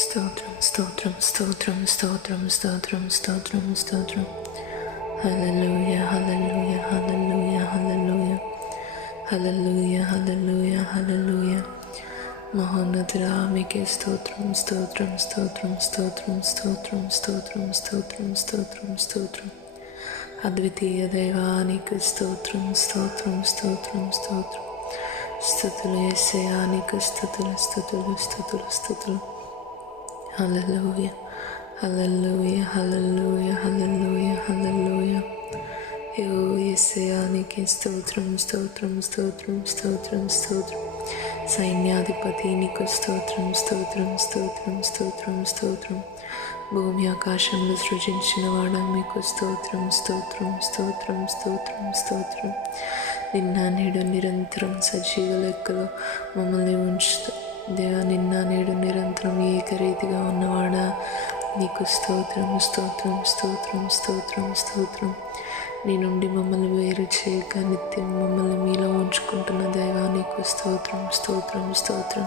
స్తోత్రం స్తోత్రం స్తోత్రం స్తోత్రం స్తోత్రం స్తోత్రం స్తోత్రం. హల్లెలూయా హల్లెలూయా హల్లెలూయా హల్లెలూయా హల్లెలూయా హల్లెలూయా హల్లెలూయా. మహోన్నతుడా మీకే స్తోత్రం స్తోత్రం స్తోత్రం స్తోత్రం స్తోత్రం స్తోత్రం స్తోత్రం స్తోత్రం స్తోత్రం. అద్వితీయ దైవానికి స్తోత్రం స్తోత్రం స్తోత్రం స్తోత్రం. స్తుతులు యేసయ్యా, నీకు స్తుతులు స్తుతులు స్తుతులు స్తుతులు. హల్లెలూయా హల్లెలూయా హల్లెలూయా హల్లెలూయా హల్లెలూయా. యేసయ్యా నీకే స్తోత్రం స్తోత్రం స్తోత్రం స్తోత్రం స్తోత్రం. సైన్యాధిపతి నీకు స్తోత్రం స్తోత్రం స్తోత్రం స్తోత్రం స్తోత్రం. భూమి ఆకాశంలో సృజించిన వాడా మీకు స్తోత్రం స్తోత్రం స్తోత్రం స్తోత్రం స్తోత్రం. నిన్న నేడు నిరంతరం సజీవ లెక్కలో మమ్మల్ని ఉంచుతూ దేవా, నిన్న నేడు నిరంతరం ఏకరీతిగా ఉన్నవాడా నీకు స్తోత్రం స్తోత్రం స్తోత్రం స్తోత్రం స్తోత్రం. నీ నుండి మమ్మల్ని వేరు చేయక నిత్యం మమ్మల్ని మీలో ఉంచుకుంటున్న దేవా నీకు స్తోత్రం స్తోత్రం స్తోత్రం.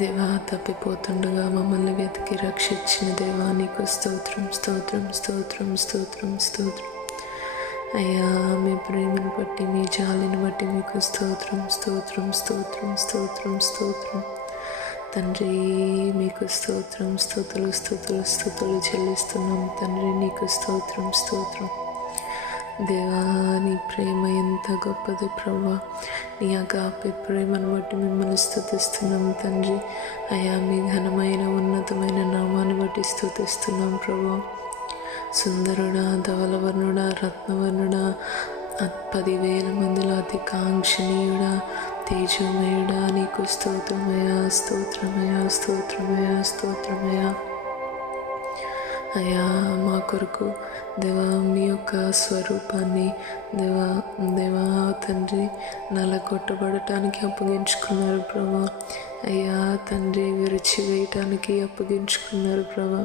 దేవా, తప్పిపోతుండగా మమ్మల్ని వెతికి రక్షించిన దేవా నీకు స్తోత్రం స్తోత్రం స్తోత్రం స్తోత్రం స్తోత్రం. అయ్యా, మీ ప్రేమను బట్టి మీ జాలిని బట్టి మీకు స్తోత్రం స్తోత్రం స్తోత్రం స్తోత్రం స్తోత్రం. తండ్రి మీకు స్తోత్రం స్తుతులు స్తుతులు స్తుతులు చెల్లిస్తున్నాం తండ్రి, నీకు స్తోత్రం స్తోత్రం. దేవా, నీ ప్రేమ ఎంత గొప్పది ప్రభువా. నీ అగాపే ప్రేమను బట్టి మిమ్మల్ని స్తుతిస్తున్నాం తండ్రి. అయా, మీ ఘనమైన ఉన్నతమైన నామాన్ని బట్టి స్తుతిస్తున్నాం ప్రభువా. సుందరుడా, ధవలవర్ణుడా, రత్నవర్ణుడా, 10,000 మందిలో అతి కాంక్షణీయుడా, తేజోమయుడా, నీకు స్తోత్రమయా స్తోత్రమయా స్తోత్రమయా స్తోత్రమయా. అయ్యా, మా కొరకు దేవా మీ యొక్క స్వరూపాన్ని దేవా తండ్రి నలగొట్టబడటానికి అప్పగించుకున్నారు ప్రభా. అయ్యా తండ్రి, విరిచివేయటానికి అప్పగించుకున్నారు ప్రభా.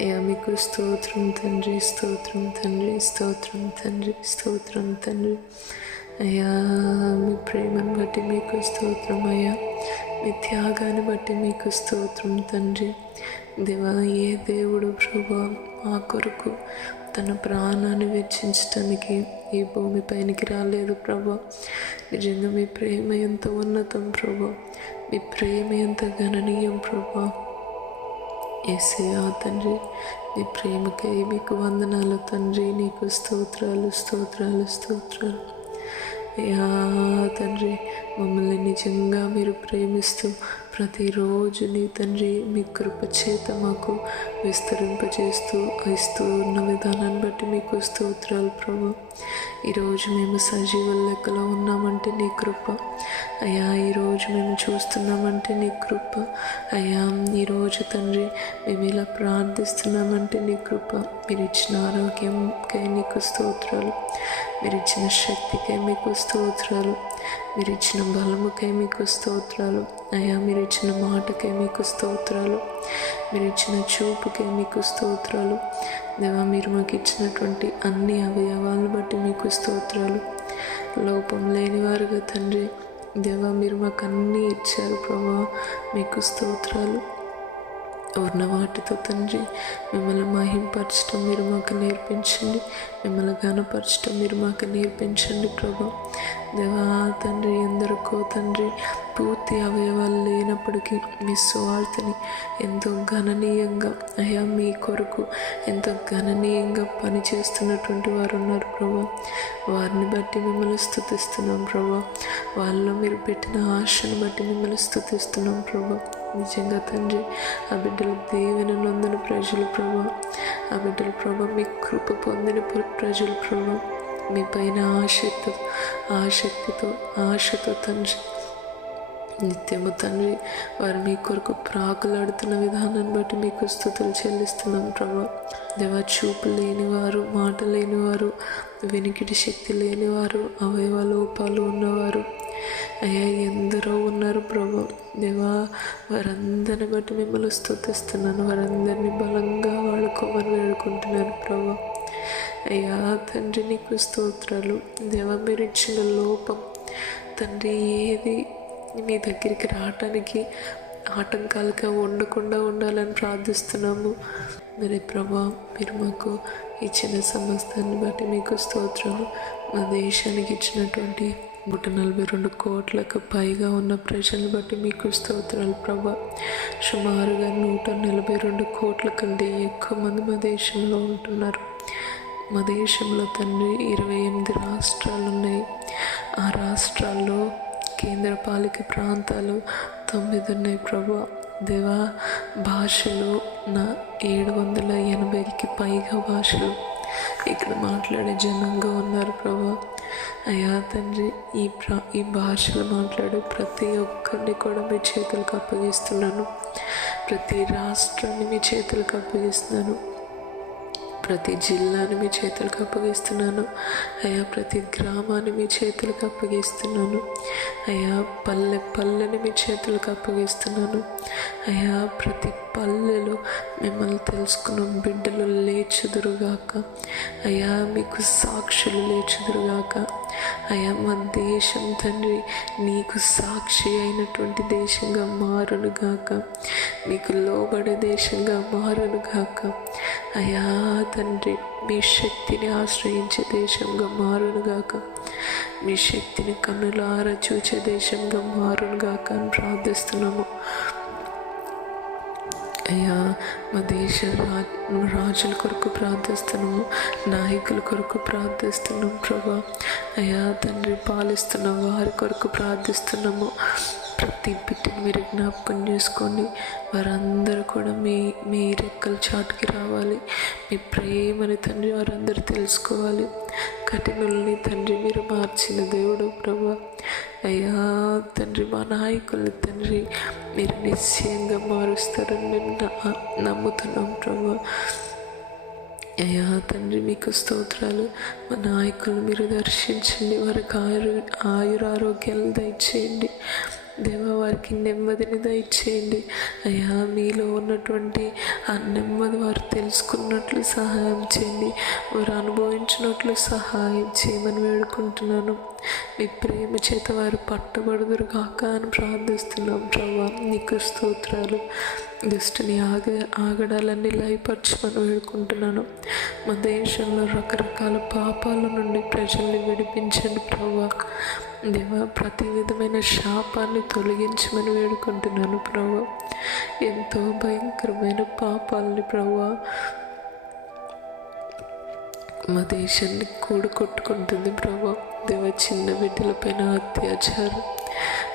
అయ్యా, మీకు స్తోత్రం తండ్రి స్తోత్రం తండ్రి స్తోత్రం తండ్రి స్తోత్రం తండ్రి. అయ్యా, మీ ప్రేమను బట్టి మీకు స్తోత్రం అయ్యా. మీ త్యాగాన్ని బట్టి మీకు స్తోత్రం తండ్రి. దేవా, ఏ దేవుడు ప్రభా మా కొరకు తన ప్రాణాన్ని వెచ్చించడానికి ఈ భూమిపైనికి రాలేదు ప్రభా. నిజంగా మీ ప్రేమ ఎంత ఉన్నతం ప్రభా, మీ ప్రేమ ఎంత గణనీయం ప్రభా. యేసయ్యా తండ్రి, మీ ప్రేమకై మీకు వందనాలు తండ్రి, నీకు స్తోత్రాలు స్తోత్రాలు స్తోత్రాలు. అయ్యా తండ్రి, మమ్మల్ని నిజంగా మీరు ప్రేమిస్తూ ప్రతిరోజు నీ తండ్రి మీ కృప చేత మాకు విస్తరింపజేస్తూ ఇస్తూ ఉన్న విధానాన్ని బట్టి మీకు స్తోత్రాలు ప్రభు. ఈరోజు మేము సజీవ లెక్కలో ఉన్నామంటే నీ కృప అయ్యా. ఈరోజు మేము చూస్తున్నామంటే నీ కృప అయ్యా. ఈరోజు తండ్రి మేము ఇలా ప్రార్థిస్తున్నామంటే నీ కృప. మీరు ఇచ్చిన ఆరోగ్యంకై నీకు స్తోత్రాలు, మీరు ఇచ్చిన శక్తికై మీకు స్తోత్రాలు, మీరు ఇచ్చిన బలముకై మీకు స్తోత్రాలు అయ్యా. మీరు ఇచ్చిన మాటకై మీకు స్తోత్రాలు, మీరు ఇచ్చిన చూపుకై మీకు స్తోత్రాలు దేవా. మీరు మాకు ఇచ్చినటువంటి అన్ని అవయవాలను బట్టి మీకు స్తోత్రాలు. లోపం లేనివారుగా తండ్రి దేవా మీరు మాకు అన్నీ ఇచ్చారు ప్రభా, మీకు స్తోత్రాలు. ఉన్న వాటితో తండ్రి మిమ్మల్ని మహింపరచడం మీరు మాకు నేర్పించండి, మిమ్మల్ని ఘనపరచడం మీరు మాకు నేర్పించండి ప్రభా. దేవా తండ్రి, ఎందరికో తండ్రి పూర్తి అవయవాలు లేనప్పటికీ మీ సువార్తని ఎంతో గణనీయంగా అయ్యా మీ కొరకు ఎంతో గణనీయంగా పనిచేస్తున్నటువంటి వారు ఉన్నారు ప్రభా. వారిని బట్టి మిమ్మల్ని స్తుతిస్తున్నాం ప్రభా. వాళ్ళలో మీరు పెట్టిన ఆశను బట్టి మిమ్మల్ని స్తుతిస్తున్నాం ప్రభా. నిజంగా తండ్రి ఆ బిడ్డలు దేవుని నొందిన ప్రజలు ప్రభా, ఆ బిడ్డలు ప్రభా మీ కృప పొందిన ప్రజలు ప్రభా. మీ పైన ఆశతో తండ్రి నిత్యము తండ్రి వారు మీ కొరకు ప్రాకులాడుతున్న విధానాన్ని బట్టి మీకు స్తుతులు చెల్లిస్తున్నాం ప్రభా. దేవా, చూపు లేనివారు, మాట లేనివారు, వినికిడి శక్తి లేనివారు, అవయవ లోపాలు ఉన్నవారు అయ్యా ఎందరో ఉన్నారు ప్రభా. దేవా, వారందరిని బట్టి మిమ్మల్ని స్తుతిస్తున్నాను, వారందరినీ బలంగా వాడుకోమని వేడుకుంటున్నాను ప్రభా. అయ్యా తండ్రి నీకు స్తోత్రాలు దేవా. మీరు ఇచ్చిన లోపం తండ్రి ఏది మీ దగ్గరికి రావటానికి ఆటంకాలుగా ఉండకుండా ఉండాలని ప్రార్థిస్తున్నాము. మరి ప్రభా, మీరు మాకు ఇచ్చిన సమస్తాన్ని బట్టి మీకు స్తోత్రాలు. మా దేశానికి ఇచ్చినటువంటి 142 కోట్లకు పైగా ఉన్న ప్రజలను బట్టి మీకు స్తోత్రాలు ప్రభా. సుమారుగా 142 కోట్ల కంటే ఎక్కువ మంది మా దేశంలో ఉంటున్నారు. మా దేశంలో తండ్రి 28 రాష్ట్రాలు ఉన్నాయి. ఆ రాష్ట్రాల్లో కేంద్రపాలిక ప్రాంతాలు 9 ఉన్నాయి ప్రభా. దేవా, భాషలు 780కి పైగా భాషలు ఇక్కడ మాట్లాడే జనంగా ఉన్నారు ప్రభా. అయ్యా తండ్రి, ఈ భాషలు మాట్లాడే ప్రతి ఒక్కరిని కూడా మీ చేతులకు అప్పగిస్తున్నాను. ప్రతి రాష్ట్రాన్ని మీ చేతులకు అప్పగిస్తున్నాను. ప్రతి జిల్లాని మీ చేతులకు అప్పగిస్తున్నాను అయ్యా. ప్రతి గ్రామాన్ని మీ చేతులకు అప్పగిస్తున్నాను అయ్యా. పల్లెని మీ చేతులకు అప్పగిస్తున్నాను అయ్యా. ప్రతి పల్లెలో మిమ్మల్ని తెలుసుకున్న బిడ్డలు లేచుదురుగాక అయ్యా. మీకు సాక్షులు లేచుదురుగాక అయ్యా. మా దేశం తండ్రి నీకు సాక్షి అయినటువంటి దేశంగా మారునుగాక, మీకు లోబడే దేశంగా మారునుగాక అయ్యా తండ్రి. మీ శక్తిని ఆశ్రయించే దేశంగా మారునుగాక, మీ శక్తిని కన్నులారా చూచే దేశంగా మారునుగాక అని ప్రార్థిస్తున్నాము అయ్యా. మా దేశ రాజుల కొరకు ప్రార్థిస్తున్నాము, నాయకుల కొరకు ప్రార్థిస్తున్నాము ప్రభా. అయ్యా తండ్రి, పాలిస్తున్న వారి కొరకు ప్రార్థిస్తున్నాము. ప్రతి బిడ్డని మీరు జ్ఞాపకం చేసుకోండి. వారందరూ కూడా మీ రెక్కల చాటుకి రావాలి. మీ ప్రేమని తండ్రి వారందరూ తెలుసుకోవాలి. కఠినుల్ని తండ్రి మీరు మార్చిన దేవుడు ప్రభా. అయ్యా తండ్రి, మా నాయకుల్ని తండ్రి మీరు నిశ్చయంగా మారుస్తారని మేము నమ్ముతున్నాం ప్రభా. అయ్యా తండ్రి, మీకు స్తోత్రాలు. మా నాయకులను మీరు దర్శించండి, వారికి ఆయురారోగ్యాలు దయచేయండి దేవా. వారికి నెమ్మదిని దయచేయండి అయ్యా. మీలో ఉన్నటువంటి ఆ నెమ్మది వారు తెలుసుకున్నట్లు సహాయం చేయండి, వారు అనుభవించినట్లు సహాయం చేయమని వేడుకుంటున్నాను. మీ ప్రేమ చేత వారు పట్టబడుదురు కాక అని ప్రార్థిస్తున్నాం ప్రభా. నీకు స్తోత్రాలు. దుష్టుని ఆగడాలన్నీ లయపరచమని వేడుకుంటున్నాను. మా దేశంలో రకరకాల పాపాల నుండి ప్రజల్ని విడిపించండి ప్రభా. దేవా, ప్రతి విధమైన శాపాన్ని తొలగించమని వేడుకుంటున్నాను ప్రభా. ఎంతో భయంకరమైన పాపాలని ప్రభా మా దేశాన్ని కూడగొట్టుకుంటుంది ప్రభా. దేవా, చిన్న బిడ్డలపైన అత్యాచారం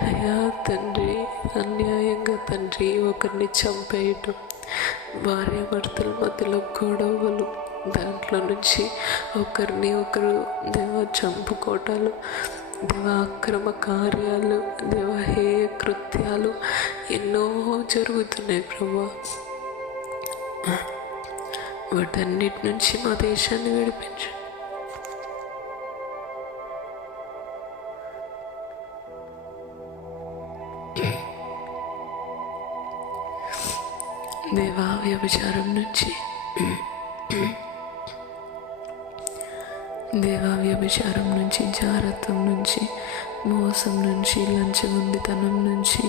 అయ్యా తండ్రి, అన్యాయంగా తండ్రి ఒకరిని చంపేయటం, భార్యాభర్తల మధ్యలో గొడవలు, దాంట్లో నుంచి ఒకరిని ఒకరు దేవా చంపుకోవటాలు, దేవ అక్రమ కార్యాలు, దేవ హేయ కృత్యాలు ఎన్నో జరుగుతున్నాయి ప్రభా. వాటన్నిటి నుంచి మా దేశాన్ని విడిపించు. దేవా, వ్యభిచారం నుంచి వ్యభిచారం నుంచి, జారత్వం నుంచి, మోసం నుంచి, లంచగొండితనం నుంచి,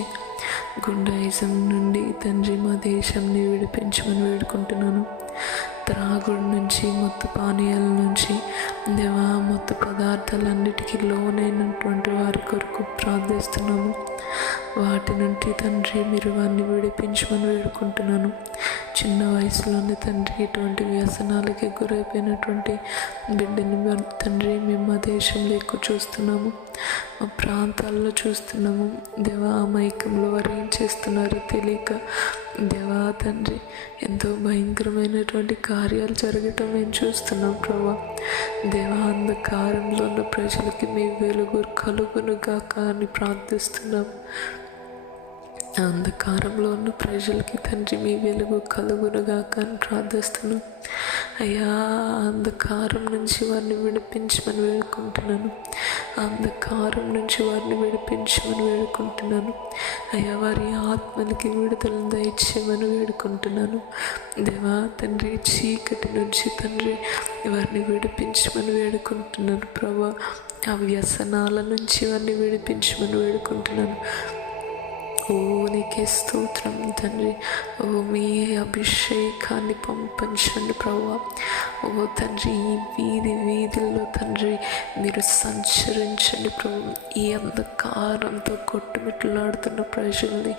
గుండాయిజం నుండి తండ్రి మా దేశాన్ని విడిపించమని వేడుకుంటున్నాను. త్రాగుడు నుంచి, మత్తు పానీయాల నుంచి దేవా, మత్తు పదార్థాలన్నిటికీ లోనైనటువంటి వారి కొరకు ప్రార్థిస్తున్నాము. వాటి నుండి తండ్రి మీరు వారిని విడిపించమని వేడుకుంటున్నాను. చిన్న వయసులోనే తండ్రి ఇటువంటి వ్యసనాలకి గురైపోయినటువంటి బిడ్డని తండ్రి మేము మా దేశంలో ఎక్కువ చూస్తున్నాము, మా ప్రాంతాల్లో చూస్తున్నాము. దేవా, అమాయకంలో వారు ఏం చేస్తున్నారో తెలియక దేవా తండ్రి ఎంతో భయంకరమైనటువంటి కార్యాలు జరగటం మేము చూస్తున్నాం ప్రభా. దేవా, అంధకారంలో ఉన్న ప్రజలకి మీ వెలుగు కలుగునుగాక అని ప్రార్థిస్తున్నాం. అంధకారంలో ఉన్న ప్రజలకి తండ్రి మీ వెలుగు కలుగునుగాక అని ప్రార్థిస్తున్నాం అయ్యా. అంధకారం నుంచి వారిని విడిపించమని వేడుకుంటున్నాను. అంధకారం నుంచి వారిని విడిపించమని వేడుకుంటున్నాను అయ్యా. వారి ఆత్మలకి విడుదలను దయచేయమని వేడుకుంటున్నాను దేవా తండ్రి. చీకటి నుంచి తండ్రి వారిని విడిపించమని వేడుకుంటున్నాను ప్రభా. ఆ వ్యసనాల నుంచి వారిని విడిపించమని వేడుకుంటున్నాను ఓ నీకే స్తోత్రం తండ్రి. ఓ మీ అభిషేకాన్ని పంపించండి ప్రభా. ఓ తండ్రి, ఈ వీధుల్లో తండ్రి మీరు సంచరించండి ప్రభు. ఈ అంధకారంతో కొట్టుమిట్లాడుతున్న ప్రజల్ని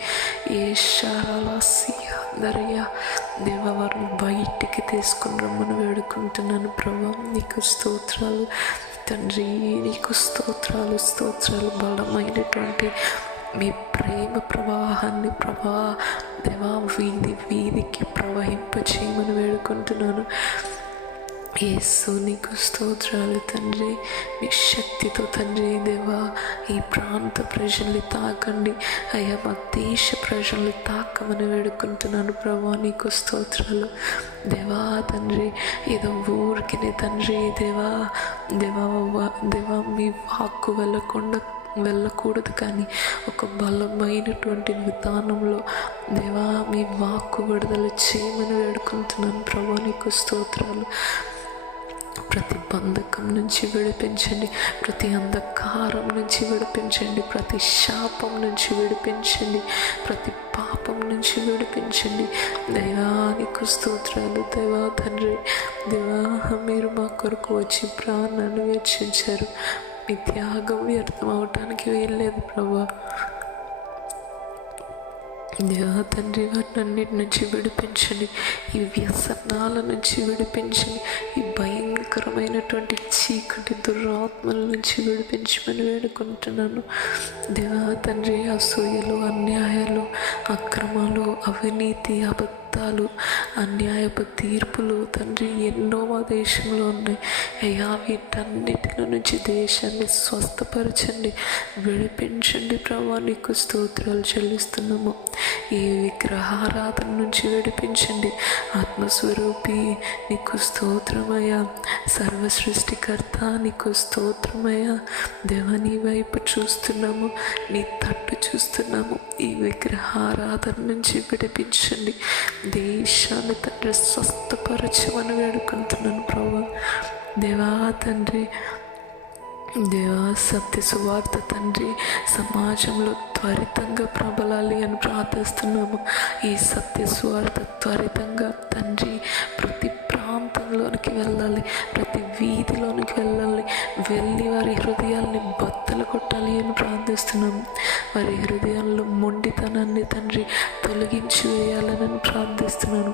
ఏ శారాసి అందరయ్యా దేవ వారిని బయటికి తీసుకుని రమ్మని వేడుకుంటున్నాను ప్రభా. నీకు స్తోత్రాలు తండ్రి, నీకు స్తోత్రాలు స్తోత్రాలు. బలమైనటువంటి మీ ప్రేమ ప్రవాహాన్ని దేవా వీధికి ప్రవహింపచేయమని వేడుకుంటున్నాను. యేసు నీకు స్తోత్రాలు తండ్రి. మీ శక్తితో తండ్రి దేవా ఈ ప్రాంత ప్రజల్ని తాకండి అయ్యా, మా దేశ ప్రజల్ని తాకమని వేడుకుంటున్నాను ప్రభా. నీకు స్తోత్రాలు దేవా తండ్రి. ఏదో ఊరికినే తండ్రి దేవా మీ వాక్కు వెళ్ళకూడదు, కానీ ఒక బలమైనటువంటి విధానంలో దేవా మీ వాక్కు విడుదల చేయమని వేడుకుంటున్నాను ప్రభా. నీకు స్తోత్రాలు. ప్రతి బంధకం నుంచి విడిపించండి, ప్రతి అంధకారం నుంచి విడిపించండి, ప్రతి శాపం నుంచి విడిపించండి, ప్రతి పాపం నుంచి విడిపించండి. దైవానికి స్తోత్రాలు దేవా తండ్రి. దేవా మీరు మా కొరకు వచ్చి ప్రాణాన్ని వెచ్చించారు. మీ త్యాగం వ్యర్థం అవటానికి వీల్లేదు ప్రభా. దేవా తండ్రి వాటన్నిటి నుంచి విడిపించండి, ఈ వ్యసనాల నుంచి విడిపించండి, ఈ భయంకరమైనటువంటి చీకటి దురాత్మల నుంచి విడిపించమని వేడుకుంటున్నాను దేవా తండ్రి. అసూయలు, అన్యాయాలు, అక్రమాలు, అవినీతి, అబద్ధాలు, అన్యాయపు తీర్పులు తండ్రి ఎన్నో మా దేశంలో ఉన్నాయి అయ్యా. వీటన్నిటిలో నుంచి దేశాన్ని స్వస్థపరచండి, విడిపించండి ప్రభా. నీకు స్తోత్రాలు చెల్లిస్తున్నాము. ఈ విగ్రహారాధన నుంచి విడిపించండి. ఆత్మస్వరూపి నీకు స్తోత్రమయ్యా. సర్వ సృష్టికర్త నీకు స్తోత్రమయ్యా. దేవని వైపు చూస్తున్నాము, నీ తట్టు చూస్తున్నాము. ఈ విగ్రహారాధన నుంచి విడిపించండి. దేశాన్ని తండ్రి స్వస్థపరచమని వేడుకుంటున్నాను ప్రభా. దేవా తండ్రి దేవా సత్య సువార్త తండ్రి సమాజంలో త్వరితంగా ప్రబలాలి అని ప్రార్థిస్తున్నాము. ఈ సత్య సువార్త త్వరితంగా తండ్రి ప్రతి ప్రాంతంలోనికి వెళ్ళాలి, ప్రతి వీధిలోనికి వెళ్ళి వారి హృదయాల్ని బద్దలు కొట్టాలి అని ప్రార్థిస్తున్నాము. వారి హృదయాల్లో మొండితనాన్ని తండ్రి తొలగించి వేయాలని ప్రార్థిస్తున్నాను.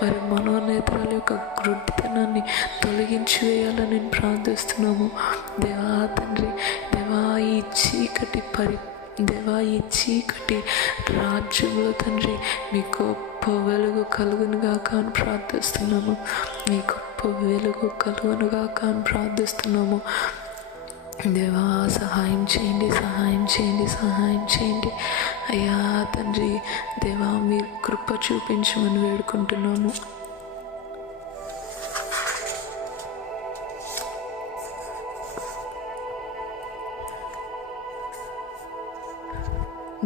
వారి మనోనేత్రాల యొక్క గ్రుడ్డితనాన్ని తొలగించి వేయాలని ప్రార్థిస్తున్నాము. దేవా తండ్రి దేవా ఈ చీకటి రాజ్యంలో తండ్రి మీ గొప్ప వెలుగు కలుగునుగాక అని ప్రార్థిస్తున్నాము. మీ గొప్ప వెలుగు కలుగునుగాక అని ప్రార్థిస్తున్నాము. దేవా సహాయం చేయండి అయ్యా తండ్రి. దేవా మీ కృప చూపించమని వేడుకుంటున్నాము.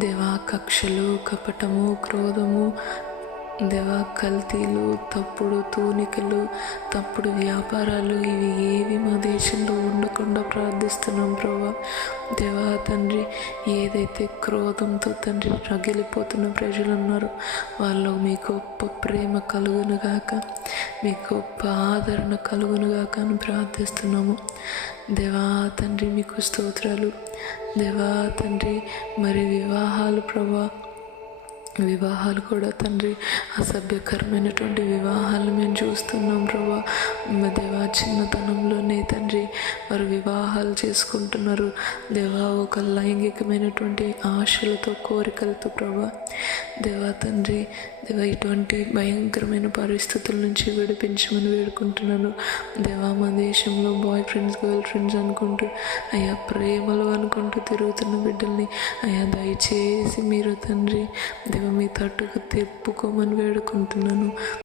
దేవా కక్షలు, కపటము, క్రోధము, దేవా కల్తీలు, తప్పుడు తూనికలు, తప్పుడు వ్యాపారాలు ఇవి ఏవి మా దేశంలో ఉండకుండా ప్రార్థిస్తున్నాం ప్రభా. దేవా తండ్రి ఏదైతే క్రోధంతో తండ్రి రగిలిపోతున్న ప్రజలు ఉన్నారో వాళ్ళు మీ గొప్ప ప్రేమ కలుగునుగాక, మీ గొప్ప ఆదరణ కలుగునుగాక అని ప్రార్థిస్తున్నాము. దేవా తండ్రి మీకు స్తోత్రాలు. దేవా తండ్రి మరి వివాహాలు కూడా తండ్రి అసభ్యకరమైనటువంటి వివాహాలు మేము చూస్తున్నాం ప్రభా. దేవా చిన్నతనంలోనే తండ్రి వారు వివాహాలు చేసుకుంటున్నారు దేవా, ఒక లైంగికమైనటువంటి ఆశలతో, కోరికలతో ప్రభా. దేవా తండ్రి దేవా ఇటువంటి భయంకరమైన పరిస్థితుల నుంచి విడిపించమని వేడుకుంటున్నాను దేవా. మా దేశంలో బాయ్ ఫ్రెండ్స్, గర్ల్ ఫ్రెండ్స్ అనుకుంటూ అయ్యా ప్రేమలు అనుకుంటూ తిరుగుతున్న బిడ్డల్ని అయ్యా దయచేసి మీరు తండ్రి దేవా మీ తట్టుకు తిప్పుకోమని వేడుకుంటున్నాను.